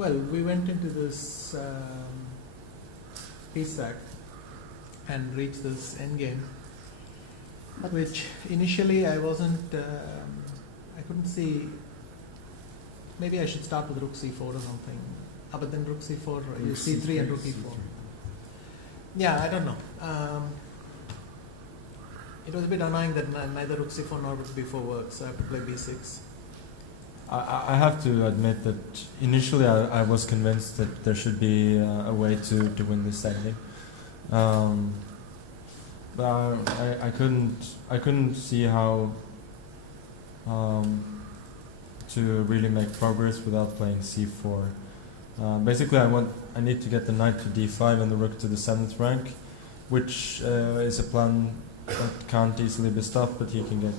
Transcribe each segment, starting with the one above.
Well, we went into this piece sack and reached this endgame, which initially I wasn't, I couldn't see. Maybe I should start with rook c4 or something. But then rook c4, you c3 and rook e4. Yeah, I don't know. It was a bit annoying that neither rook c4 nor rook b4 works, so I have to play b6. I have to admit that initially I was convinced that there should be a way to win this ending. But I couldn't see how to really make progress without playing c4. Basically, I need to get the knight to d5 and the rook to the 7th rank, which is a plan that can't easily be stopped, but he can get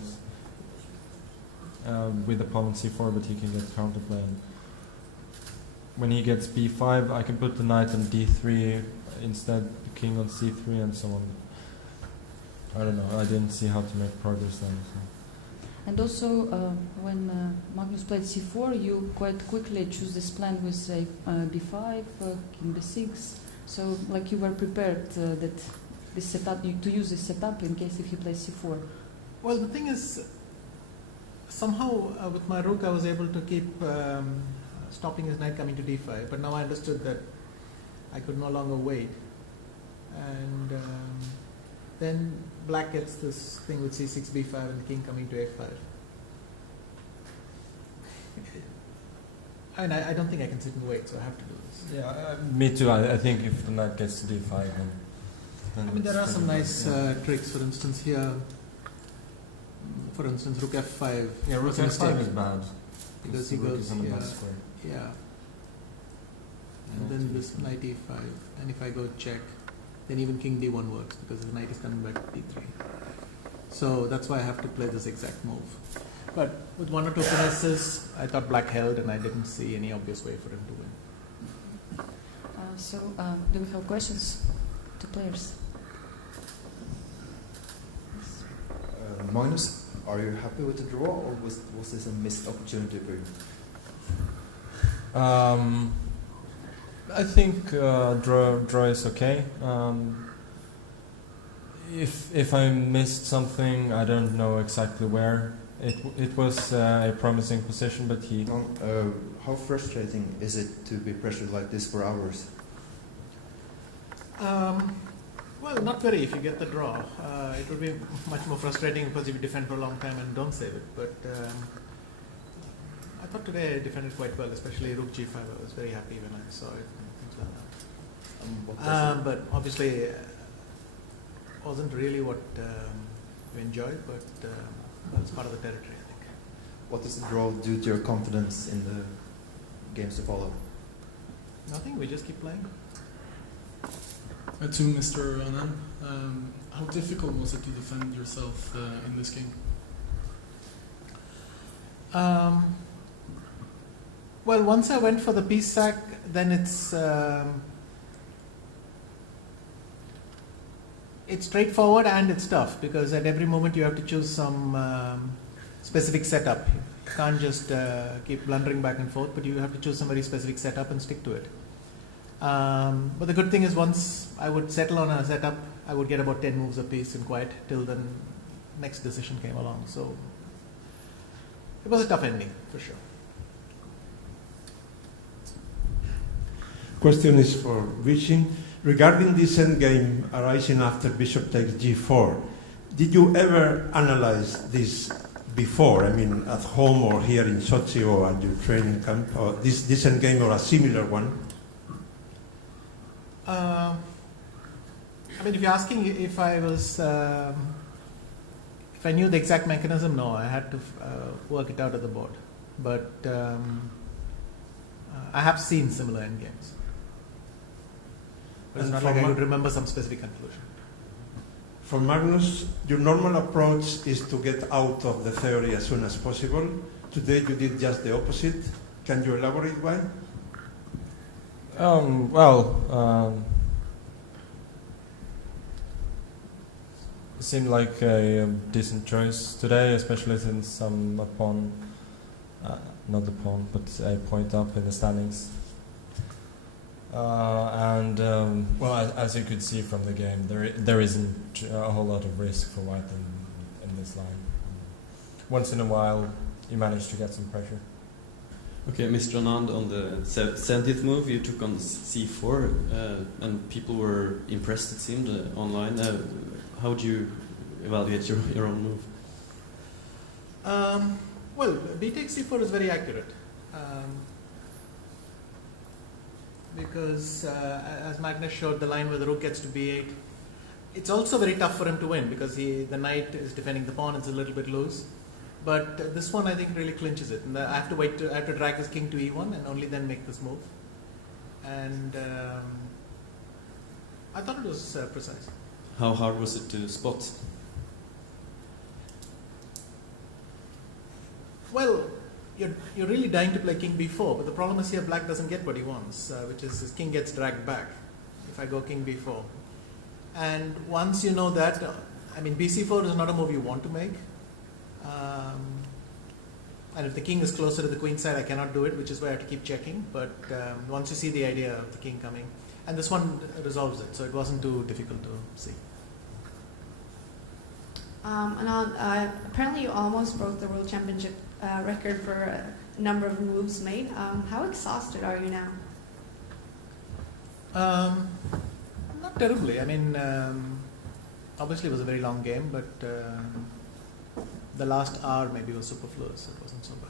with the pawn on c4, but he can get counterplay. And when he gets b5, I can put the knight on d3 instead, the king on c3, and so on. I don't know. I didn't see how to make progress then. So. And also, when Magnus played c4, you quite quickly choose this plan with say b5, king b6. So, like you were prepared that this setup to use this setup in case if he plays c4. Well, the thing is, somehow with my rook I was able to keep stopping his knight coming to d5. But now I understood that I could no longer wait, and then black gets this thing with c6, b5, and the king coming to a5. I mean, I don't think I can sit and wait, so I have to do this. Yeah, me too. I think if the knight gets to d5, then I mean, there are some nice tricks. For instance, here, for instance, rook f5. Yeah, rook f5 is bad Because he rook goes is on the back square. Yeah. And then this knight e5, and if I go check, then even king d1 works because the knight is coming back to d3. So that's why I have to play this exact move. But with one or two finesses, I thought black held, and I didn't see any obvious way for him to win. Do we have questions to players? Magnus, are you happy with the draw, or was this a missed opportunity for you? I think draw is okay. If I missed something, I don't know exactly where. It was a promising position, but he. How frustrating is it to be pressured like this for hours? Well, not very if you get the draw. It would be much more frustrating because if you defend for a long time and don't save it. But I thought today I defended quite well, especially rook g5. I was very happy when I saw it. But obviously, wasn't really what we enjoyed, but that's part of the territory, I think. What does the draw do to your confidence in the games to follow? Nothing, we just keep playing. To Mr. Anand, how difficult was it to defend yourself in this game? Well, once I went for the piece sack, then it's straightforward and it's tough because at every moment you have to choose some specific setup. You can't just keep blundering back and forth, but you have to choose some very specific setup and stick to it. But the good thing is once I would settle on a setup, I would get about 10 moves apiece in quiet till the next decision came along. So it was a tough ending for sure. Question is for Vishin. Regarding this endgame arising after bishop takes g4, did you ever analyze this before? I mean, at home or here in Sochi or at your training camp, or this endgame or a similar one? I mean, if you're asking if I was, if I knew the exact mechanism, no, I had to work it out at the board. But I have seen similar endgames. But it's not like I could remember some specific conclusion. For Magnus, your normal approach is to get out of the theory as soon as possible. Today you did just the opposite. Can you elaborate why? It seemed like a decent choice today, especially since I'm a pawn, not a pawn, but a point up in the standings. Well, as you could see from the game, there isn't a whole lot of risk for white in this line. Once in a while, you manage to get some pressure. Okay, Mr. Anand, on the 70th move, you took on c4, and people were impressed, it seemed, online. How would you evaluate your own move? Well, b takes c4 is very accurate. Because as Magnus showed, the line where the rook gets to b8, it's also very tough for him to win because the knight is defending the pawn, it's a little bit loose. But this one I think really clinches it. And I have to drag this king to e1 and only then make this move. And I thought it was precise. How hard was it to spot? Well, you're really dying to play king b4, but the problem is here black doesn't get what he wants, which is his king gets dragged back if I go king b4. And once you know that, I mean bc4 is not a move you want to make. And if the king is closer to the queen side, I cannot do it, which is why I have to keep checking. But once you see the idea of the king coming, and this one resolves it, so it wasn't too difficult to see. Anand, apparently you almost broke the world championship record for a number of moves made. How exhausted are you now? Not terribly. I mean, obviously it was a very long game, but the last hour maybe was superfluous. It wasn't so bad.